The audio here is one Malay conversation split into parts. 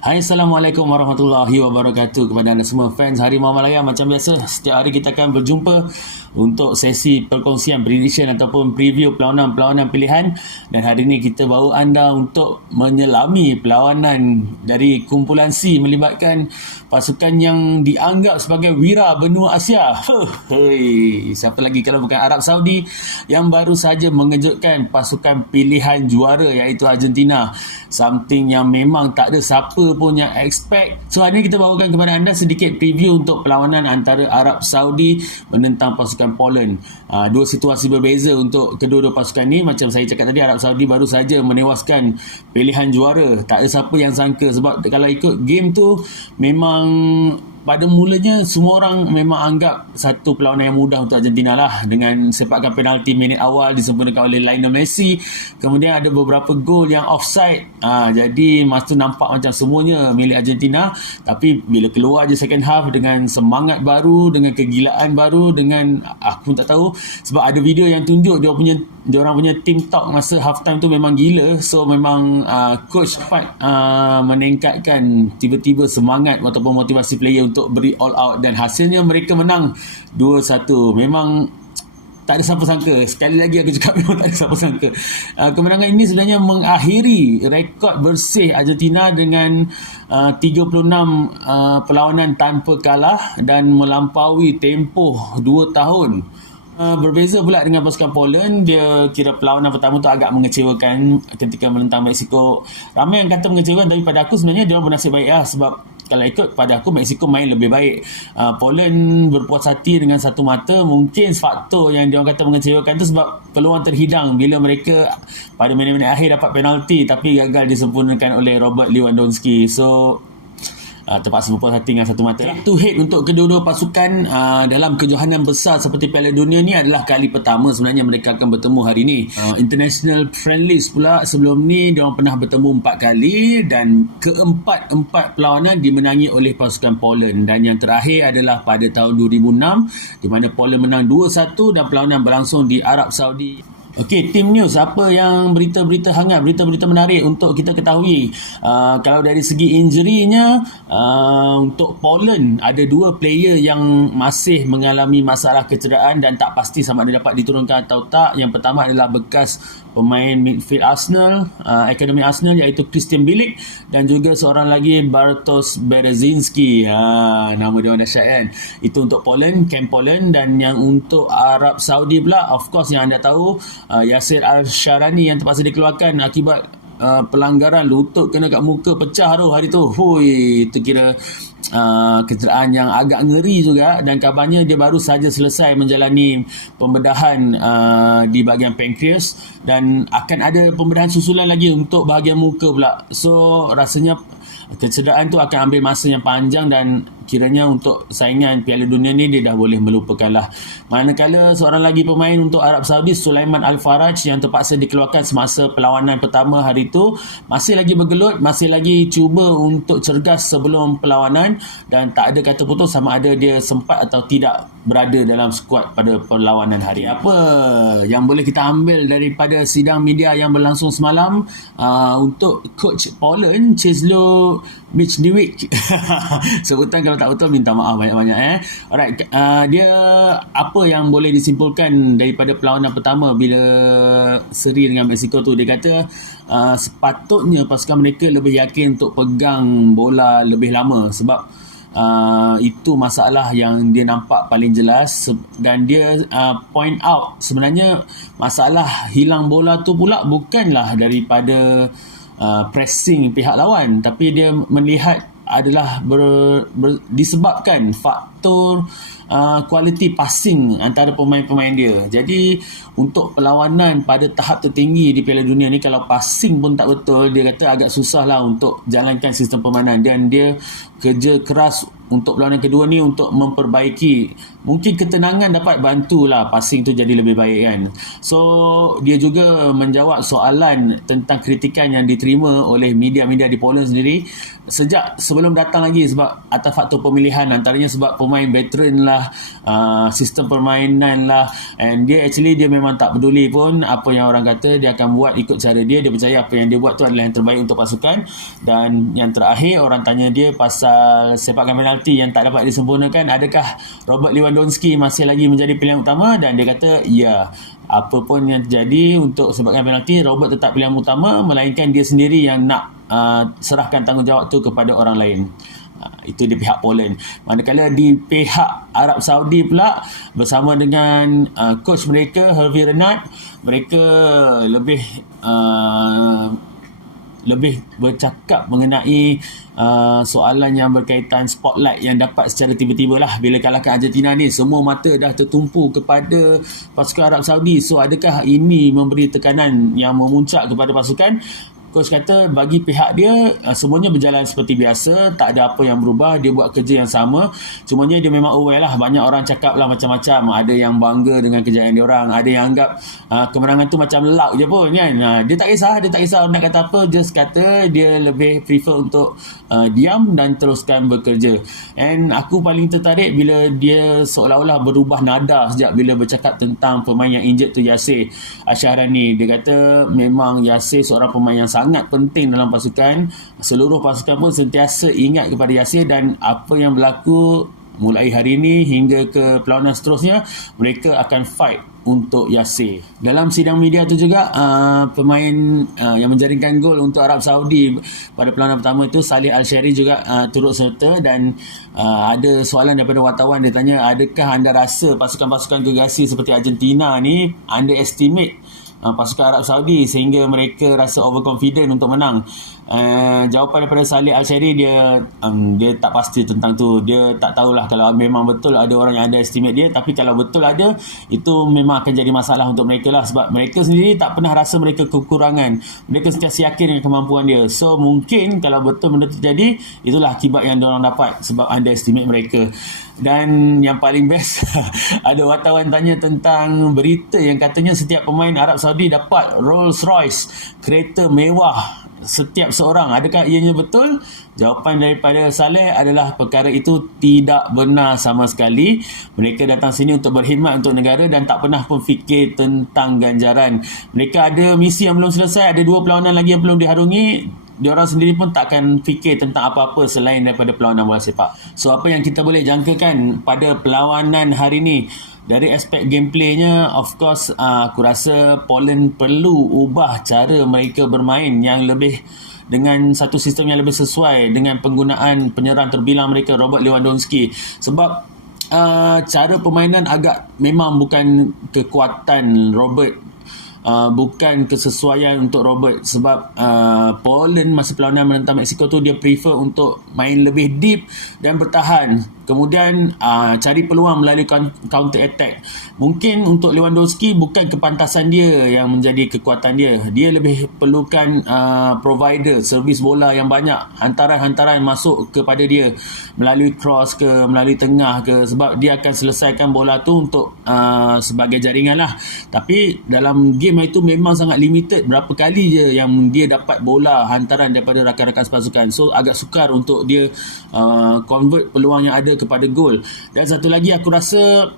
Hai, Assalamualaikum warahmatullahi wabarakatuh kepada anda semua fans Harimau Malaya. Macam biasa, setiap hari kita akan berjumpa untuk sesi perkongsian prediction ataupun preview perlawanan-perlawanan pilihan. Dan hari ini kita bawa anda untuk menyelami perlawanan dari kumpulan C melibatkan pasukan yang dianggap sebagai wira benua Asia. Hei, siapa lagi kalau bukan Arab Saudi yang baru saja mengejutkan pasukan pilihan juara iaitu Argentina. Something yang memang tak ada siapa pun yang expect. So hari ini kita bawakan kepada anda sedikit preview untuk perlawanan antara Arab Saudi menentang pasukan Poland. Dua situasi berbeza untuk kedua-dua pasukan ni. Macam saya cakap tadi, Arab Saudi baru saja menewaskan pilihan juara. Tak ada siapa yang sangka, sebab kalau ikut game tu memang pada mulanya semua orang memang anggap satu perlawanan yang mudah untuk Argentina lah, dengan sepakan penalti minit awal disempurnakan oleh Lionel Messi. Kemudian ada beberapa gol yang offside. Jadi masa tu nampak macam semuanya milik Argentina. Tapi bila keluar je second half dengan semangat baru, dengan kegilaan baru, dengan aku pun tak tahu, sebab ada video yang tunjuk dia orang punya team talk masa half time tu memang gila. So memang coach dapat meningkatkan tiba-tiba semangat ataupun motivasi player untuk beri all out, dan hasilnya mereka menang 2-1. Memang tak ada siapa sangka. Sekali lagi aku cakap, memang tak ada siapa sangka. Kemenangan ini sebenarnya mengakhiri rekod bersih Argentina dengan 36 perlawanan tanpa kalah dan melampaui tempoh 2 tahun. Berbeza pula dengan pasukan Poland. Dia kira perlawanan pertama tu agak mengecewakan ketika menentang Mexico. Ramai yang kata mengecewakan, tapi pada aku sebenarnya dia orang bernasib baik lah, sebab kalau ikut pada aku, Mexico main lebih baik. Poland berpuas hati dengan satu mata. Mungkin faktor yang dia orang kata mengecewakan tu sebab peluang terhidang bila mereka pada minit-minit akhir dapat penalti tapi gagal disempurnakan oleh Robert Lewandowski. So terpaksa berpuas hati dengan satu mata. Head to head untuk kedua-dua pasukan dalam kejohanan besar seperti Piala Dunia ni adalah kali pertama sebenarnya mereka akan bertemu hari ini. International friendlies pula, sebelum ni diorang pernah bertemu 4 kali dan keempat-empat perlawanan dimenangi oleh pasukan Poland, dan yang terakhir adalah pada tahun 2006 di mana Poland menang 2-1 dan perlawanan berlangsung di Arab Saudi. Okey, team news, apa yang berita-berita hangat, berita-berita menarik untuk kita ketahui. Kalau dari segi injury-nya, untuk Poland ada 2 player yang masih mengalami masalah kecederaan dan tak pasti sama ada dapat diturunkan atau tak. Yang pertama adalah bekas pemain midfield Arsenal, akademi Arsenal, iaitu Christian Bilic, dan juga seorang lagi Bartosz Berezinski. Nama dia orang dahsyat kan. Itu untuk Poland, camp Poland. Dan yang untuk Arab Saudi pula, of course yang anda tahu, Yasir Al-Sharani yang terpaksa dikeluarkan akibat pelanggaran lutut kena kat muka, pecah tu hari tu. Hui, itu kira kecederaan yang agak ngeri juga, dan kabarnya dia baru saja selesai menjalani pembedahan di bahagian pankreas, dan akan ada pembedahan susulan lagi untuk bahagian muka pula. So rasanya kecederaan tu akan ambil masa yang panjang, dan kiranya untuk saingan Piala Dunia ni dia dah boleh melupakan lah. Manakala seorang lagi pemain untuk Arab Saudi, Sulaiman Al-Faraj, yang terpaksa dikeluarkan semasa perlawanan pertama hari tu, masih lagi bergelut, masih lagi cuba untuk cergas sebelum perlawanan, dan tak ada kata putus sama ada dia sempat atau tidak berada dalam skuad pada perlawanan hari. Apa yang boleh kita ambil daripada sidang media yang berlangsung semalam untuk coach Poland, Czesław Michniewicz. Sebutan kalau tak betul minta maaf banyak-banyak. Alright, dia apa yang boleh disimpulkan daripada perlawanan pertama bila seri dengan Mexico tu? Dia kata sepatutnya pasukan mereka lebih yakin untuk pegang bola lebih lama, sebab itu masalah yang dia nampak paling jelas. Dan dia point out sebenarnya masalah hilang bola tu pula bukanlah daripada pressing pihak lawan, tapi dia melihat adalah disebabkan faktor kualiti passing antara pemain-pemain dia. Jadi untuk perlawanan pada tahap tertinggi di Piala Dunia ni, kalau passing pun tak betul, dia kata agak susah lah untuk jalankan sistem permainan, dan dia kerja keras untuk perlawanan kedua ni untuk memperbaiki, mungkin ketenangan dapat bantulah passing tu jadi lebih baik kan. So dia juga menjawab soalan tentang kritikan yang diterima oleh media-media di Poland sendiri sejak sebelum datang lagi, sebab atas faktor pemilihan, antaranya sebab pemain veteran lah, sistem permainan lah, and dia memang tak peduli pun apa yang orang kata. Dia akan buat ikut cara dia percaya apa yang dia buat tu adalah yang terbaik untuk pasukan. Dan yang terakhir, orang tanya dia pasal sepakan penalti yang tak dapat disempurnakan, adakah Robert Lewandowski masih lagi menjadi pilihan utama, dan dia kata ya, apa pun yang terjadi untuk sepakan penalti, Robert tetap pilihan utama, melainkan dia sendiri yang nak serahkan tanggungjawab tu kepada orang lain. Itu di pihak Poland. Manakala di pihak Arab Saudi pula, bersama dengan coach mereka Hervé Renard, mereka lebih bercakap mengenai soalan yang berkaitan spotlight yang dapat secara tiba-tiba lah bila kalahkan Argentina ni. Semua mata dah tertumpu kepada pasukan Arab Saudi. So adakah ini memberi tekanan yang memuncak kepada pasukan? Coach kata bagi pihak dia semuanya berjalan seperti biasa, tak ada apa yang berubah, dia buat kerja yang sama. Cumanya dia memang aware lah, banyak orang cakap lah macam-macam, ada yang bangga dengan kejayaan dia orang, ada yang anggap kemenangan tu macam luck je pun kan. Dia tak kisah nak kata apa, just kata dia lebih prefer untuk diam dan teruskan bekerja. And aku paling tertarik bila dia seolah-olah berubah nada sejak bila bercakap tentang pemain yang injured tu, Yasir Asyahrani. Dia kata memang Yasir seorang pemain yang sangat penting dalam pasukan. Seluruh pasukan pun sentiasa ingat kepada Yasir, dan apa yang berlaku mulai hari ini hingga ke perlawanan seterusnya, mereka akan fight untuk Yasir. Dalam sidang media tu juga pemain yang menjaringkan gol untuk Arab Saudi pada perlawanan pertama itu, Salih Al-Shari juga turut serta, dan ada soalan daripada wartawan. Dia tanya, adakah anda rasa pasukan-pasukan gergasi seperti Argentina ni underestimate pasukan Arab Saudi sehingga mereka rasa overconfident untuk menang? Jawapan daripada Salih Al-Shari, dia tak pasti tentang tu. Dia tak tahulah kalau memang betul ada orang yang underestimate dia, tapi kalau betul ada, itu memang akan jadi masalah untuk mereka lah, sebab mereka sendiri tak pernah rasa mereka kekurangan. Mereka sentiasa yakin dengan kemampuan dia. So mungkin kalau betul benda terjadi, itulah akibat yang diorang dapat sebab underestimate mereka. Dan yang paling best ada wartawan tanya tentang berita yang katanya setiap pemain Arab Saudi dapat Rolls Royce, kereta mewah setiap seorang. Adakah ianya betul? Jawapan daripada Saleh adalah perkara itu tidak benar sama sekali. Mereka datang sini untuk berkhidmat untuk negara dan tak pernah pun fikir tentang ganjaran. Mereka ada misi yang belum selesai, ada 2 perlawanan lagi yang belum diharungi. Diorang sendiri pun takkan fikir tentang apa-apa selain daripada perlawanan bola sepak. So apa yang kita boleh jangkakan pada perlawanan hari ni? Dari aspek gameplaynya, of course aku rasa Poland perlu ubah cara mereka bermain yang lebih dengan satu sistem yang lebih sesuai dengan penggunaan penyerang terbilang mereka, Robert Lewandowski. Sebab cara permainan agak memang bukan kekuatan Robert, bukan kesesuaian untuk Robert, sebab Poland masa perlawanan menentang Mexico tu dia prefer untuk main lebih deep dan bertahan, kemudian cari peluang melalui counter attack. Mungkin untuk Lewandowski bukan kepantasan dia yang menjadi kekuatan dia. Dia lebih perlukan provider servis bola yang banyak, hantaran-hantaran masuk kepada dia melalui cross ke, melalui tengah ke, sebab dia akan selesaikan bola tu untuk sebagai jaringan lah. Tapi dalam game itu memang sangat limited, berapa kali je yang dia dapat bola hantaran daripada rakan-rakan sepasukan. So agak sukar untuk dia convert peluang yang ada kepada gol. Dan satu lagi aku rasa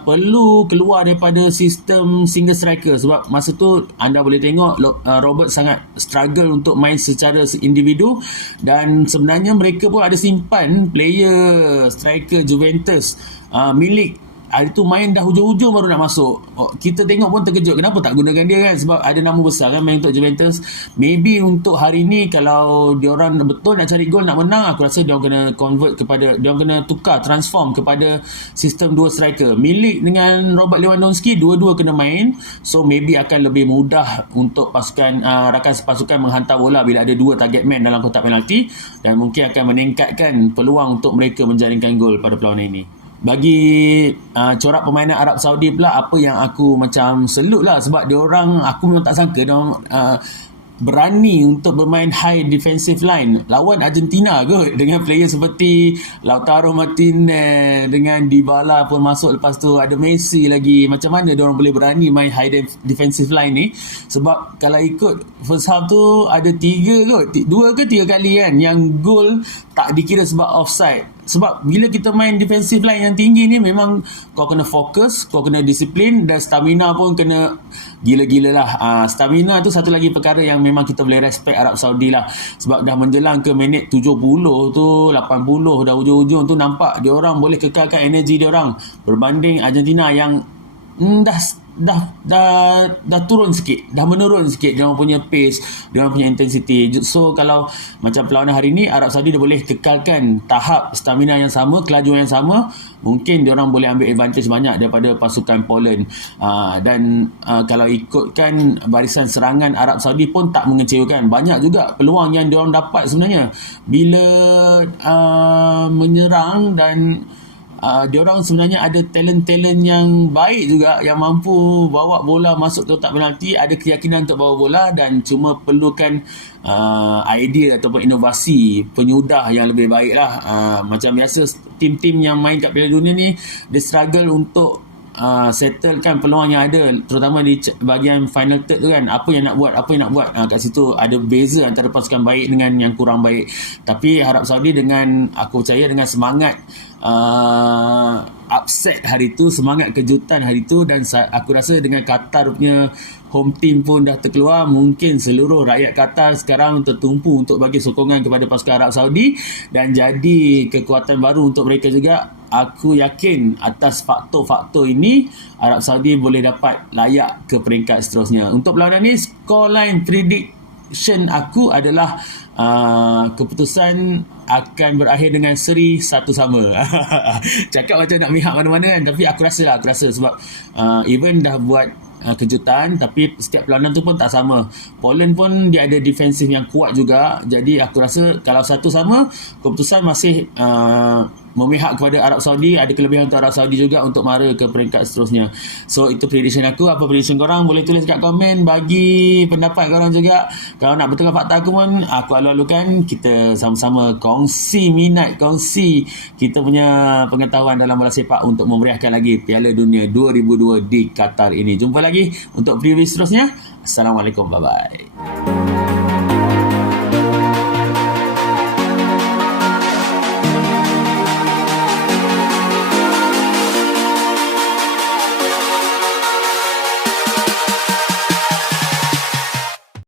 perlu keluar daripada sistem single striker, sebab masa tu anda boleh tengok Robert sangat struggle untuk main secara individu, dan sebenarnya mereka pun ada simpan player striker Juventus milik hari tu main dah hujung-hujung baru nak masuk. Kita tengok pun terkejut, kenapa tak gunakan dia kan, sebab ada nama besar kan main untuk Juventus. Maybe untuk hari ni kalau diorang betul nak cari gol, nak menang, aku rasa diorang kena convert kepada, diorang kena tukar, transform kepada sistem 2 striker. Milik dengan Robert Lewandowski, dua-dua kena main. So maybe akan lebih mudah untuk pasukan rakan sepasukan menghantar bola bila ada 2 target man dalam kotak penalti, dan mungkin akan meningkatkan peluang untuk mereka menjaringkan gol pada perlawanan ini. Bagi corak permainan Arab Saudi pula, apa yang aku macam selut lah, sebab diorang, aku memang tak sangka diorang berani untuk bermain high defensive line lawan Argentina kot, dengan player seperti Lautaro Martinez, dengan Dybala pun masuk, lepas tu ada Messi lagi. Macam mana diorang boleh berani main high defensive line ni? Sebab kalau ikut first half tu ada 2 ke 3 kali kan yang gol tak dikira sebab offside. Sebab bila kita main defensive line yang tinggi ni, memang kau kena fokus, kau kena disiplin, dan stamina pun kena gila-gila lah. Stamina tu satu lagi perkara yang memang kita boleh respect Arab Saudi lah. Sebab dah menjelang ke minit 70 tu, 80 dah ujung-ujung tu, nampak diorang boleh kekalkan energi diorang berbanding Argentina yang dah turun sikit, dah menurun sikit dia orang punya pace, dia orang punya intensity. So kalau macam perlawanan hari ni, Arab Saudi dah boleh kekalkan tahap stamina yang sama, kelajuan yang sama, mungkin dia orang boleh ambil advantage banyak daripada pasukan Poland. Dan kalau ikutkan barisan serangan Arab Saudi pun tak mengecewakan. Banyak juga peluang yang dia orang dapat sebenarnya bila menyerang, dan diorang sebenarnya ada talent-talent yang baik juga, yang mampu bawa bola masuk ke kotak penalti, ada keyakinan untuk bawa bola, dan cuma perlukan idea ataupun inovasi penyudah yang lebih baik lah. Macam biasa tim-tim yang main kat Piala Dunia ni, dia struggle untuk settlekan peluang yang ada, terutama di bahagian final third tu kan. Apa yang nak buat kat situ ada beza antara pasukan baik dengan yang kurang baik. Tapi Arab Saudi, dengan aku percaya dengan semangat upset hari tu, semangat kejutan hari tu, dan aku rasa dengan Qatar punya home team pun dah terkeluar, mungkin seluruh rakyat Qatar sekarang tertumpu untuk bagi sokongan kepada pasukan Arab Saudi dan jadi kekuatan baru untuk mereka juga. Aku yakin atas faktor-faktor ini Arab Saudi boleh dapat layak ke peringkat seterusnya. Untuk perlawanan ni, scoreline prediction aku adalah keputusan akan berakhir dengan seri 1-1. Cakap macam nak mihak mana-mana kan, tapi aku rasa sebab even dah buat kejutan, tapi setiap perlawanan tu pun tak sama. Poland pun dia ada defensif yang kuat juga, jadi aku rasa kalau 1-1 keputusan masih memihak kepada Arab Saudi. Ada kelebihan untuk Arab Saudi juga untuk mara ke peringkat seterusnya. So itu prediction aku. Apa prediction korang? Boleh tulis kat komen, bagi pendapat korang juga. Kalau nak betulkan fakta aku pun aku alu-alukan, kita sama-sama kongsi minat, kongsi kita punya pengetahuan dalam bola sepak untuk memeriahkan lagi Piala Dunia 2002 di Qatar ini. Jumpa lagi untuk preview seterusnya. Assalamualaikum, bye bye.